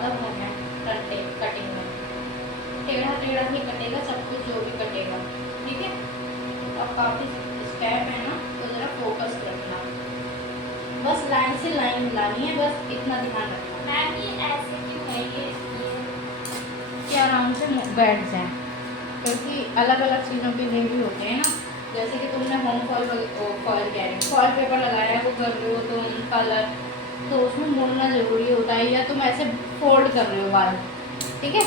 ज़्यादा वो है कटिंग में, टेढ़ा टेढ़ा ही कटेगा सब कुछ जो भी कटेगा, ठीक है। अब काफ़ी स्टेप है ना, तो ज़रा फोकस रखना, बस लाइन से लाइन मिलानी है, बस इतना ध्यान रखना। मैम ये ऐसे क्यों है ये कि आराम से बैठ जाए, क्योंकि अलग अलग चीज़ों के लिए भी होते हैं ना, जैसे कि तुमने होम फॉल फॉल पेपर लगाया, वो कर रहे हो तुम कलर, तो उसमें मोड़ना ज़रूरी होता है, या तुम ऐसे फोल्ड कर रहे हो बाल, ठीक है,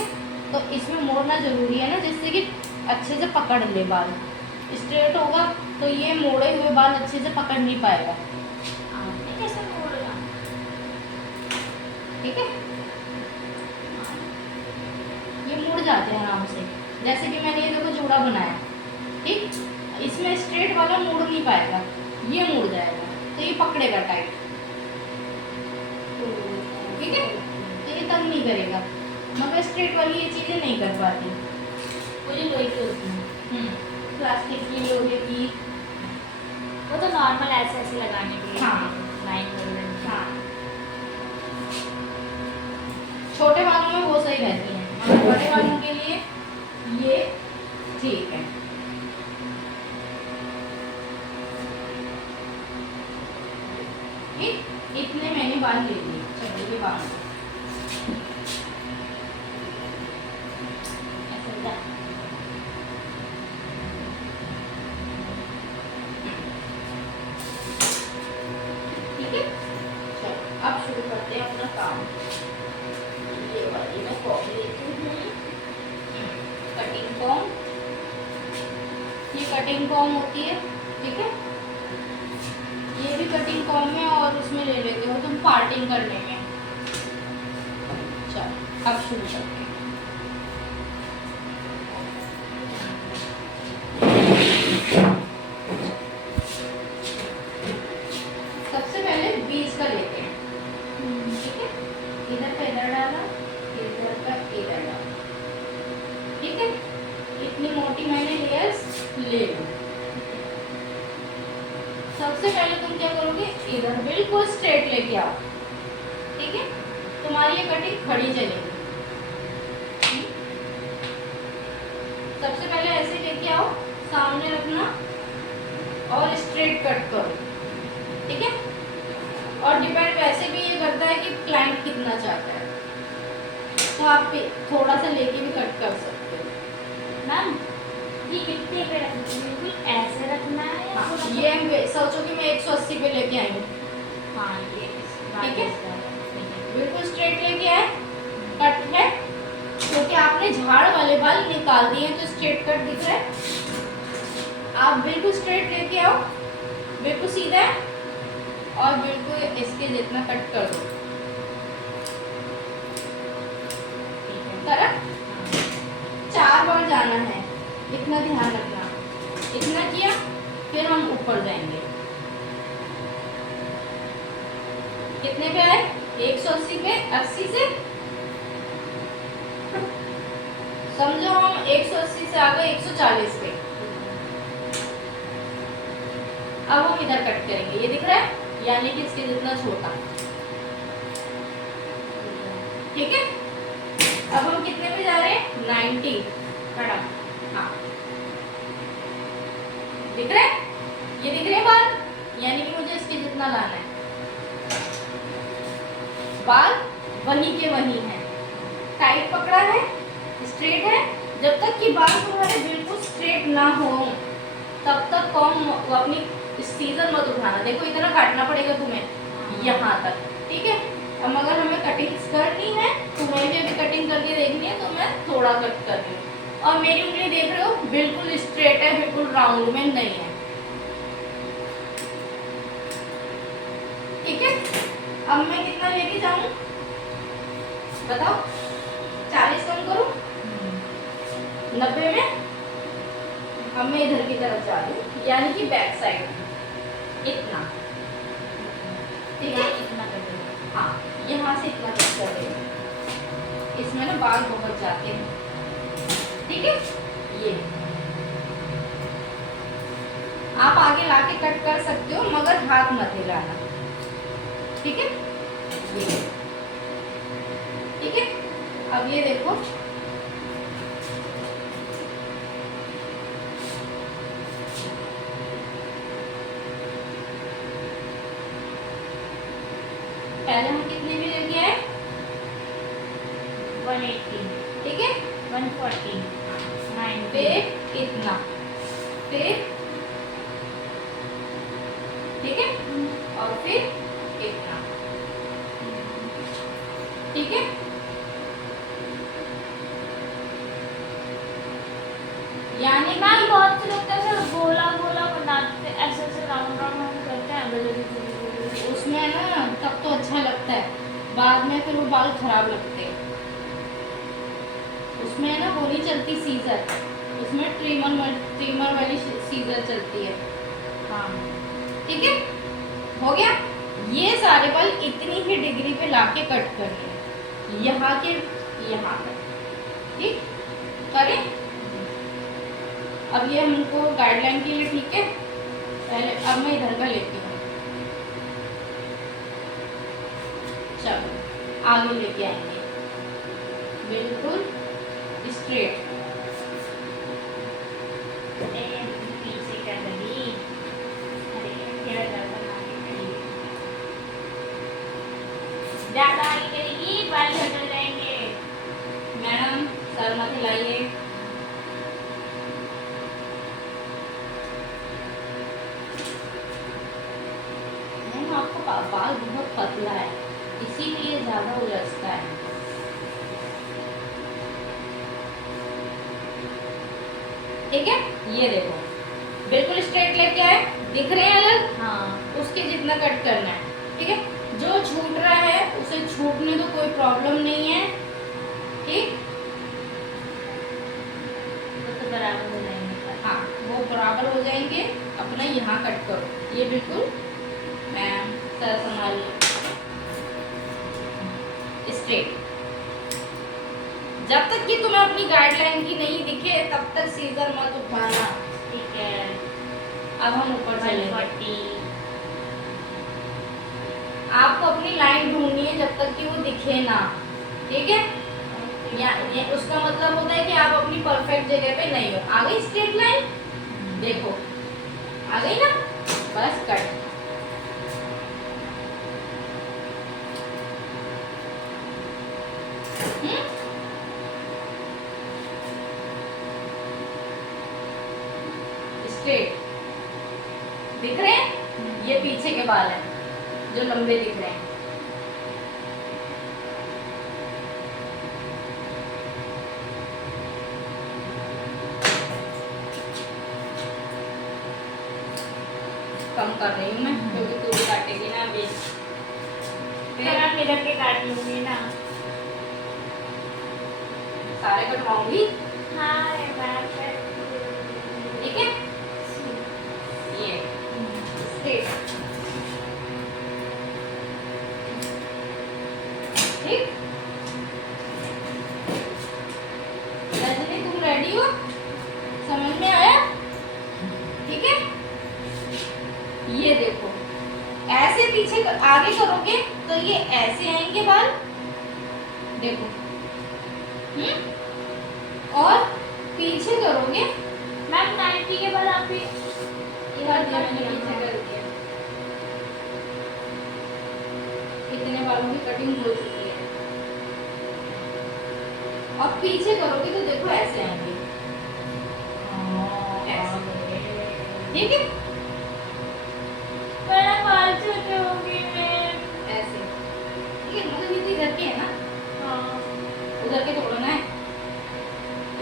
तो इसमें मोड़ना ज़रूरी है ना, जिससे कि अच्छे से पकड़ ले बाल। स्ट्रेट होगा तो ये मोड़े हुए बाल अच्छे से पकड़ नहीं पाएगा, आपने कैसे मोड़ा? ठीक है। ये मुड़ जाते हैं आराम से, जैसे कि मैंने ये देखो जूड़ा बनाया, ठीक, इसमें स्ट्रेट वाला मुड़ नहीं पाएगा, ये मुड़ जाएगा, तो ये पकड़ेगा टाइट, ठीक है, तो ये तंग नहीं करेगा, मगर स्ट्रेट वाली ये चीज़ें नहीं कर पाती। मुझे लोहे की होती है, प्लास्टिक की, लोहे की, वो तो नॉर्मल ऐसे ऐसे लगाने के लिए, हाँ। लाइन वगैरह। हाँ, छोटे बालों में वो सही रहती है, मगर बड़े बालों के लिए ये ठीक है। इतने मैंने बाल ले लिए, चलिए ये बाल ऐसे जा। ठीक है। चलो अब शुरू करते हैं अपना काम। ये वाली मैं कॉपी लेती हूँ, कटिंग कॉम, ये कटिंग कॉम होती है, ठीक है, ये भी कटिंग कॉम में और उसमें ले लेते हो तुम पार्टिंग करने में। चलो अब शुरू करते हैं। सबसे पहले बीच का लेते हैं, ठीक है, इधर का इधर डाला, इधर का इधर डाला, ठीक है, इतनी मोटी मैंने लेयर्स ले ली। सबसे पहले तुम क्या करोगे, इधर बिल्कुल स्ट्रेट लेके आओ, ठीक है, तुम्हारी ये कटिंग खड़ी चलेगी। सबसे पहले ऐसे लेके आओ, सामने रखना और स्ट्रेट कट करो, ठीक है, और डिपेंड वैसे भी ये करता है कि क्लाइंट कितना चाहता है, तो आप थोड़ा सा लेके भी कट कर सकते हो। मैम ये कितने पे रखना है? बिल्कुल ऐसे रखना है या हाँ, थोड़ा ये सोचो कि मैं 180 पे लेके आई हूँ, हाँ ये ठीक है, ठीक है। बिल्कुल स्ट्रेट लेके आए, कट है, क्योंकि आपने झाड़ वाले बाल निकाल दिए तो स्ट्रेट कट दिख रहा है। आप बिल्कुल स्ट्रेट लेके आओ, बिल्कुल सीधा है, और बिल्कुल इसके जितना कट कर दो, करा, 4 बार जाना है, इतना ध्यान रखना, इतना किया फिर हम ऊपर जाएंगे। कितने पे आए, 180 पे, 80 से समझो हम 180 से आ गए 140 पे। अब हम इधर कट करेंगे, ये दिख रहा है, यानी कि इसके जितना छोटा, ठीक है। अब हम कितने पे जा रहे हैं, 90, खड़ा, हाँ, दिख रहा है, ये दिख रहे हैं बाल, यानी कि मुझे इसके जितना लाना है, बाल वही के वही हैं, टाइट पकड़ा है, स्ट्रेट है, जब तक कि बाल तुम्हारे बिल्कुल स्ट्रेट ना हो तब तक कॉम अपनी सीजन मत उठाना। देखो इतना काटना पड़ेगा तुम्हें यहाँ तक, ठीक है। अब अगर हमें कटिंग करनी है, तुम्हें भी अभी कटिंग करके देखनी है, तो मैं थोड़ा कट कर रही हूँ, और मेरी उंगली देख रहे हो बिल्कुल स्ट्रेट है, बिल्कुल राउंड में नहीं है, ठीक है। अब मैं कितना लेके जाऊँ बताओ, 40 कम करूँ, 90 में। अब मैं इधर की तरफ जा रही हूँ, यानी कि बैक साइड, इतना, ठीक है, इतना कर दो। हाँ, यहाँ से इतना कट कर रही हूँ, इसमें ना बाल बहुत जाते हैं, ठीक है। ये आप आगे लाके कट कर सकते हो, मगर हाथ मत हिलाना, ठीक है, ये, ठीक है। अब ये देखो, पहले हम कितने भी लेके आए, 180, ठीक है, 140, 90, फिर इतना, फिर ठीक है, और फिर इतना, ठीक है। यानी मैम बहुत से लोग ऐसे गोला गोला बनाते, ऐसे ऐसे राउंड राउंड करते हैं बड़े। उसमें ना तब तो अच्छा लगता है, बाद में फिर वो बाल खराब लगते हैं। उसमें ना वो नहीं चलती सीजर, उसमें ट्रिमर वाली सीजर चलती है। हाँ ठीक है, हो गया। ये सारे बाल इतनी ही डिग्री पे लाके कट करने हैं, यहाँ के यहाँ तक, ठीक करें। अब ये हमको गाइडलाइन के लिए ठीक है। पहले अब मैं इधर का लेती हूँ, चलो आगे लेके आएंगे, बिल्कुल स्ट्रेट। पीछे कर रही, अरे क्या ज्यादा आगे करेगी, बाल झड़ जाएंगे। मैडम सर मत हिलाइए। मैम आपका बाल बहुत पतला है, इसीलिए ज्यादा उलझता है। ठीक है, ये देखो बिल्कुल स्ट्रेट लेके आए, दिख रहे हैं अलग, हाँ उसके जितना कट करना है। ठीक है, जो छूट रहा है उसे छूटने दो, कोई प्रॉब्लम नहीं है। ठीक, तो बराबर हो जाएंगे। हाँ वो बराबर हो जाएंगे। अपना यहाँ कट करो, ये बिल्कुल मैम सर संभालिए, स्ट्रेट। जब तक कि तुम्हें अपनी गाइडलाइन की नहीं दिखे तब तक सीजर मत उठाना। ठीक है, अब हम ऊपर चलेंगे। 140, आपको अपनी लाइन ढूंढनी है जब तक कि वो दिखे ना, ठीक है। ये उसका मतलब होता है कि आप अपनी परफेक्ट जगह पे नहीं हो। आ गई स्ट्रेट लाइन, देखो आ गई ना, बस कट। स्ट्रेट दिख रहे हैं, ये पीछे के बाल हैं जो लंबे दिख रहे हैं। कम कर रही हूँ मैं क्योंकि तू भी काटेगी ना अभी। फिर आप मिरर के काट लूंगी ना। सारे कटवाऊंगी, हाँ ये बात है। ठीक है। ये स्ट्रेट, ठीक। रजनी तुम रेडी हो, समझ में आया? ठीक है, ये देखो ऐसे पीछे आगे करोगे तो ये ऐसे आएंगे बाल, देखो। और पीछे करोगे, मैम 90 के बाद आप इधर मैंने पीछे कर दिया। इतने बालों की कटिंग हो चुकी है। और पीछे करोगे तो देखो ऐसे आएंगे, ठीक है। मेरा बाल छोटे होंगे मैं। ऐसे, ठीक है, मतलब ये तो इधर के है ना, हाँ उधर के तोड़ना है,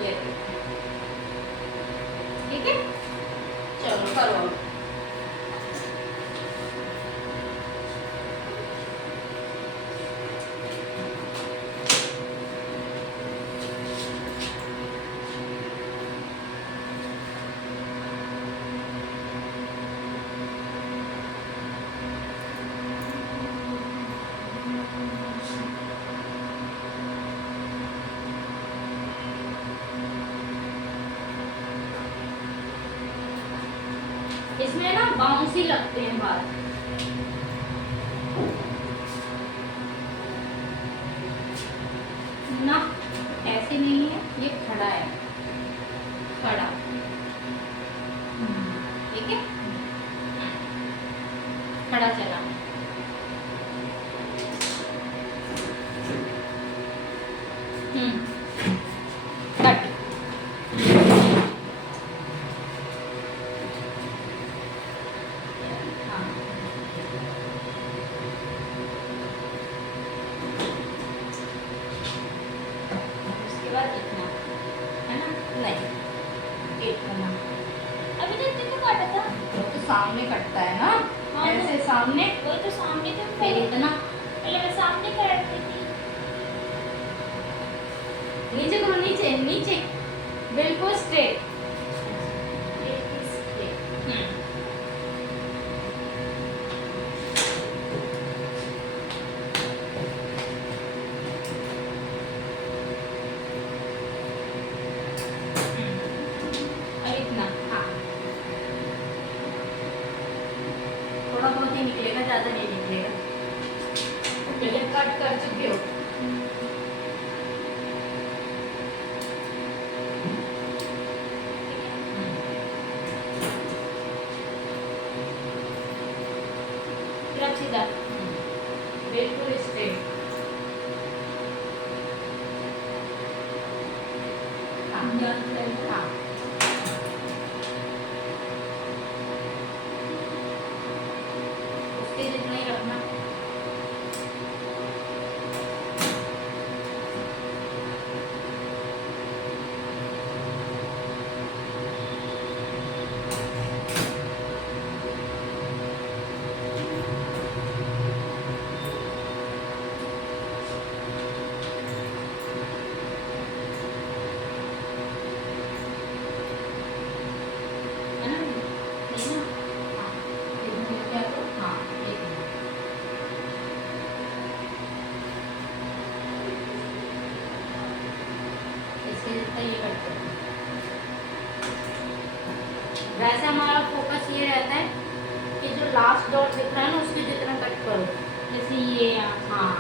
ये ठीक है। चलो करो अब। इसमें ना बाउंसी लगते हैं बाल, ना खड़ा है, खड़ा। ठीक है, खड़ा चला। कट। हाँ, उसके बाद इतना, है ना? नहीं, इतना। अभी तो इतने को काटा था। वो तो सामने कटता है ना, हाँ, ऐसे सामने, वही तो सामने तो फिर इतना। पहले मैं सामने काटती थी। नीचे करो, नीचे नीचे, बिल्कुल स्ट्रेट। और इतना, हाँ, थोड़ा बहुत ही निकलेगा, ज्यादा नहीं निकलेगा। पहले कट कर चुके हो। फिर अब सीधा, बिल्कुल स्ट्रेट। हाँ, हाँ, उसके जितना ही रखना। है ना? नहीं ना? हाँ, इतना क्या करो? हाँ, इतना। इसके जितना ये करते हैं। वैसे हमारा फोकस ये रहता है कि जो लास्ट डॉट दिख रहा है ना, उसके जितना कट करो। जैसे ये यहाँ हाँ,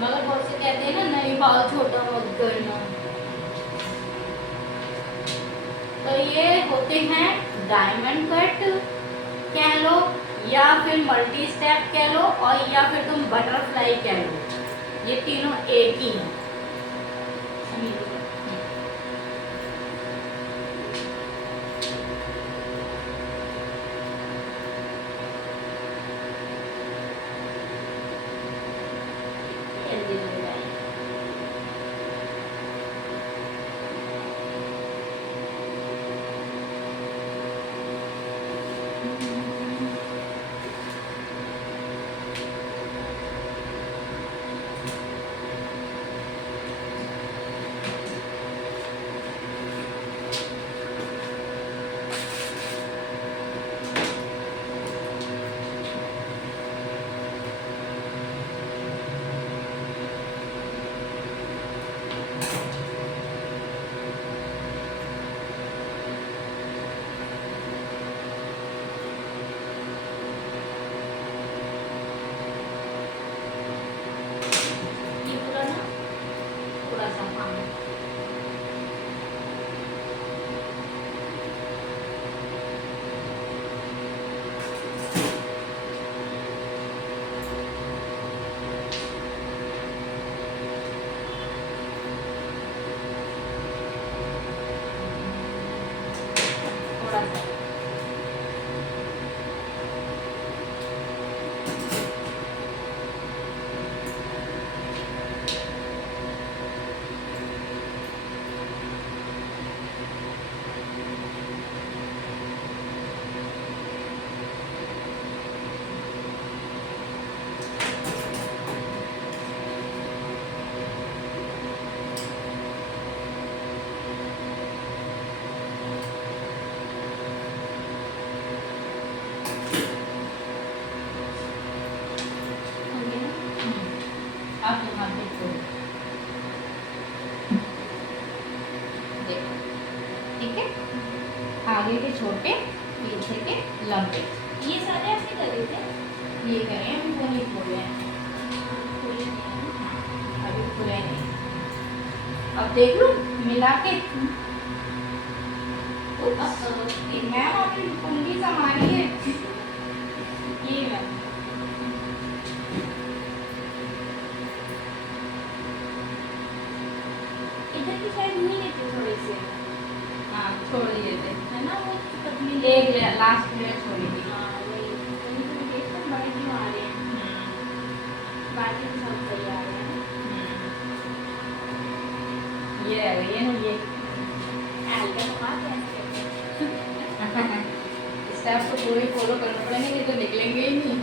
मगर बहुत से कहते हैं ना, नहीं बाल छोटा मत करना। तो ये होते हैं डायमंड कट कह लो, या फिर मल्टी स्टेप कह लो, और या फिर तुम बटरफ्लाई कह लो। ये तीनों एक ही हैं। आप यहाँ पे छोड़ो, देखो, ठीक है। आगे के छोटे, पीछे के लंबे, ये सारे आपने करे थे? ये करें हम, वो नहीं खोले हैं, खोले नहीं है। अभी खुले नहीं। अब देख लो मिला के। अब मैम आपने कुंडी संभाली है। ये मैं इधर की साइड नहीं लेती थोड़ी सी, हाँ छोड़ दिए थे। है ना, वो पतली एक लास्ट लेयर छोड़ी थी। हाँ वही तुम देख तो बड़े क्यों आ रहे हैं, बाकी तो सब सही आ रहे हैं। ये रह गई है ना ये। एल्बम बात कैसे स्टेप तो पूरे फॉलो करना पड़ेंगे, नहीं तो निकलेंगे ही नहीं।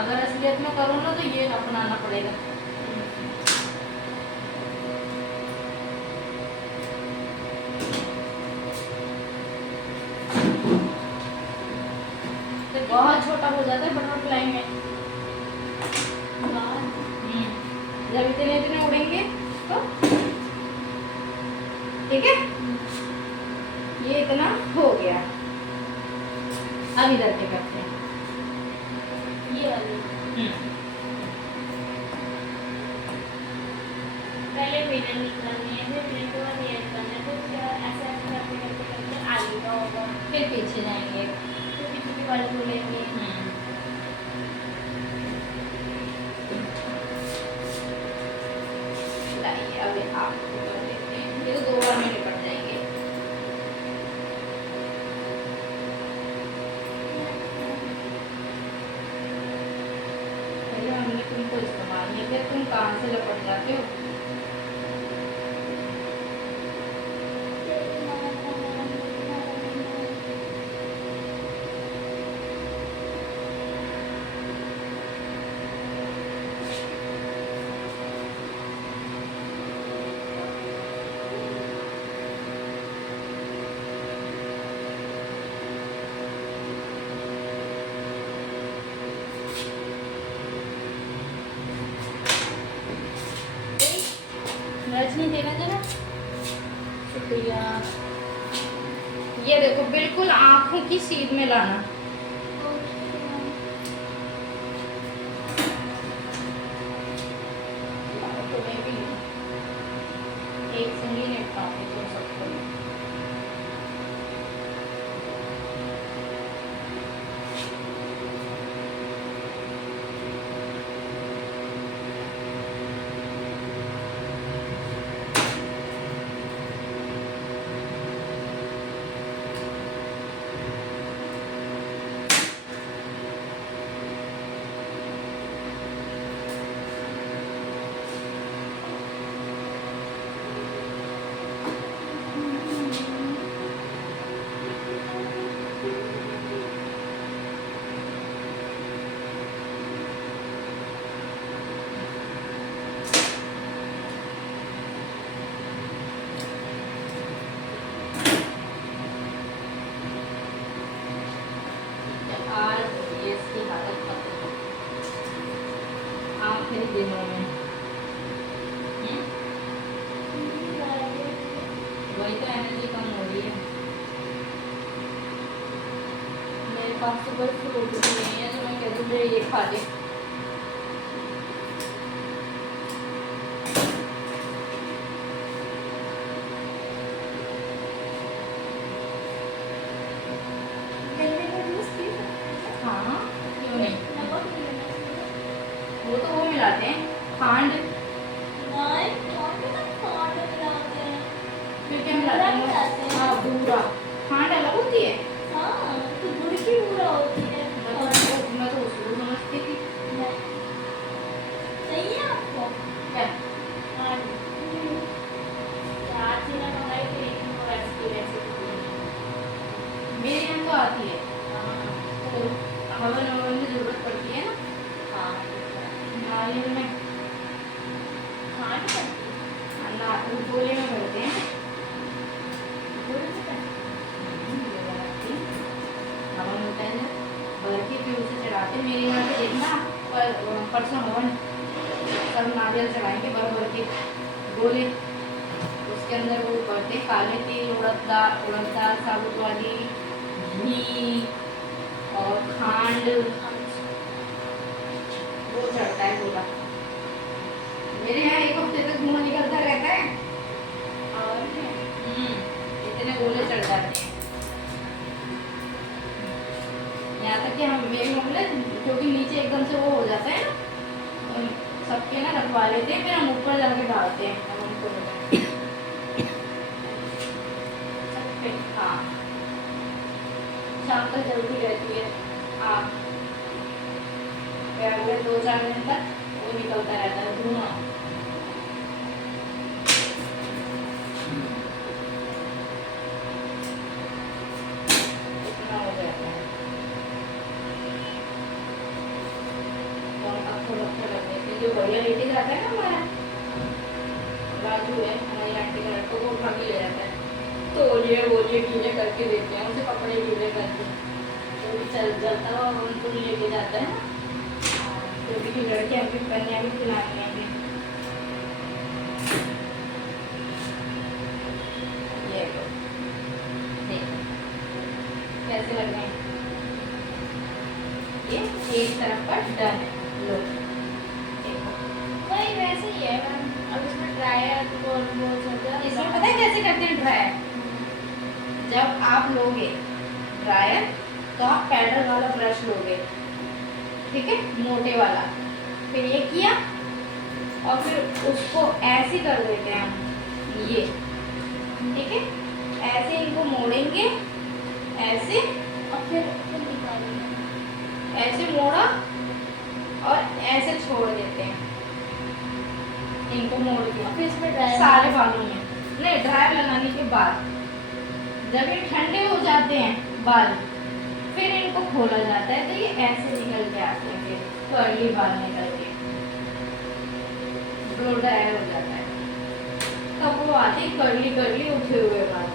अगर असलियत में करो ना तो ये अपनाना पड़ेगा। तो बहुत छोटा हो जाता है बटरफ्लाई में। जब इतने इतने उड़ेंगे तो ठीक है। ये इतना हो गया। अब इधर के करते हैं। ये वाली पहले विनर निकालनी है, फिर विनर के बाद ये निकालना है, तो क्या ऐसे ऐसे करते करते करते आगे का होगा, फिर पीछे जाएंगे। फिर पीछे की वाले को लेंगे। लाइए अभी आपको कर देते हैं। ये तो 2 बार में निपट जाएंगे। पहले हमने तुमको इस्तेमाल नहीं किया, तुम कहाँ से लपट जाते हो। रजनी देना जरा। शुक्रिया। ये देखो बिल्कुल आंखों की सीध में लाना। तुम्हें भी एक संगी निपटाऊंगी तो सबको। आखिरी दिनों में वही तो एनर्जी कम हो रही है। मेरे पास तो कोई फ्रूट भी नहीं है, तो मैं कह दूँ मुझे ये खा दे। हाँ क्यों नहीं, वो तो वो मिलाते हैं खांड। फिर क्या मिलाते हैं? हाँ बूरा। खांड अलग होती है। मैं तो उसको समझती थी। क्या? मेरे यहाँ तो आती है। तो मेरे यहाँ पे देखना पर परसों हवन सब नारियल चढ़ाएंगे भर भर के गोले, उसके अंदर वो करते काले तिल, उड़द दाल साबुत वाली, घी और खांड, वो चढ़ता है गोला। मेरे यहाँ एक हफ्ते तक धुआं निकलता रहता है और इतने गोले चढ़ जाते हैं। यहाँ तक कि हम मेरी मम्मी क्योंकि नीचे एकदम से वो हो जाता है ना, तो सबके ना रखवा लेते हैं, फिर हम ऊपर जाके डालते हैं हम उनको हाँ शाम तक जल्दी रहती है आग, फिर अगले 2-4 दिन तक वो निकलता रहता है धुआं। इतना हो जाता है तो हम अक्सर लगते हैं। जो बढ़िया लेके जाता है ना हमारा राजू है हमारी आंटी का लड़का, वो उठा के ले जाता है, तो बोलिए गीले करके देते हैं उसे, कपड़े गीले करके तो भी चल जलता हुआ उनको लेके जाता है ना, क्योंकि लड़कियाँ भी कन्या भी खिलाती हैं। ये देखो कैसे लग रहे हैं, ये एक तरफ पर डन है। लो देखो वही वैसे ही है मैम। अब इसमें ड्रायर तो वो सब इसमें पता है कैसे करते हैं ड्रायर, जब आप लोगे ड्रायर तो आप पैडल वाला ब्रश लोगे, ठीक है, मोटे वाला, फिर ये किया और फिर उसको ऐसे कर देते हैं हम, ये ठीक है, ऐसे इनको मोड़ेंगे ऐसे और फिर निकालेंगे। ऐसे मोड़ा और ऐसे छोड़ देते हैं इनको मोड़ के, और फिर इसमें ड्रायर सारे बालों में नहीं, ड्रायर लगाने के बाद जब ये ठंडे हो जाते हैं बाल, फिर इनको खोला जाता है तो ये ऐसे निकल के आते हैं, फिर कर्ली बाल निकल के ब्लो ड्रायर हो जाता है, तब वो आते हैं कर्ली कर्ली उठे हुए बाल,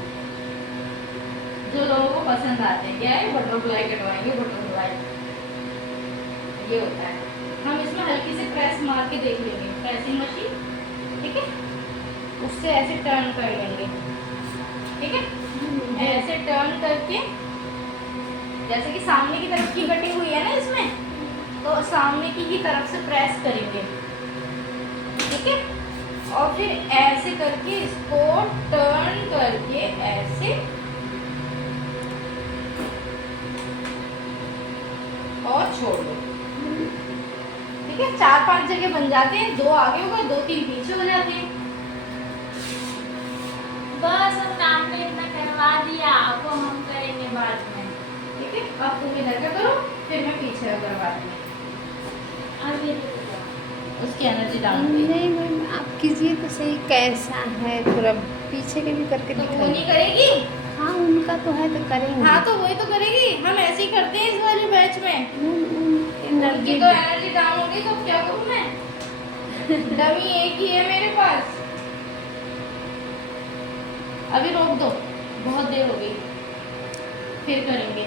जो लोगों को पसंद आते हैं। क्या है, बटरफ्लाई कटवाएंगे, बटरफ्लाई ये होता है। हम इसमें हल्की से प्रेस मार के देख लेंगे, प्रेसिंग मशीन, ठीक है, उससे ऐसे टर्न कर लेंगे, ठीक है, ऐसे टर्न करके जैसे कि सामने की तरफ की कटिंग हुई है ना इसमें, तो सामने की तरफ से प्रेस करेंगे, ठीक है, और फिर ऐसे करके इसको टर्न करके ऐसे और छोड़ दो, ठीक है। 4-5 जगह बन जाते हैं, 2 आगे हो गए, 2-3 पीछे हो जाते हैं। बस हम काम पे इतना करवा दिया, अब वो हम करेंगे बाद में। ठीक है, अब तुम इधर का करो, फिर मैं पीछे का करवाती हूँ। अब ये देखो, उसकी एनर्जी डाउन हुई। नहीं मैम आप कीजिए तो सही, कैसा है थोड़ा पीछे के भी करके तो वो दिखाइए। नहीं करेगी? हाँ उनका तो है तो करेंगे। हाँ तो वही तो करेगी, हम ऐसे ही करते हैं इस वाले बैच में। उनकी एनर्जी तो एनर्जी डाउन हो गई, तो अब क्या करूँ मैं? डमी एक ही है मेरे पास। अभी रोक दो, बहुत देर हो गई, फिर करेंगे।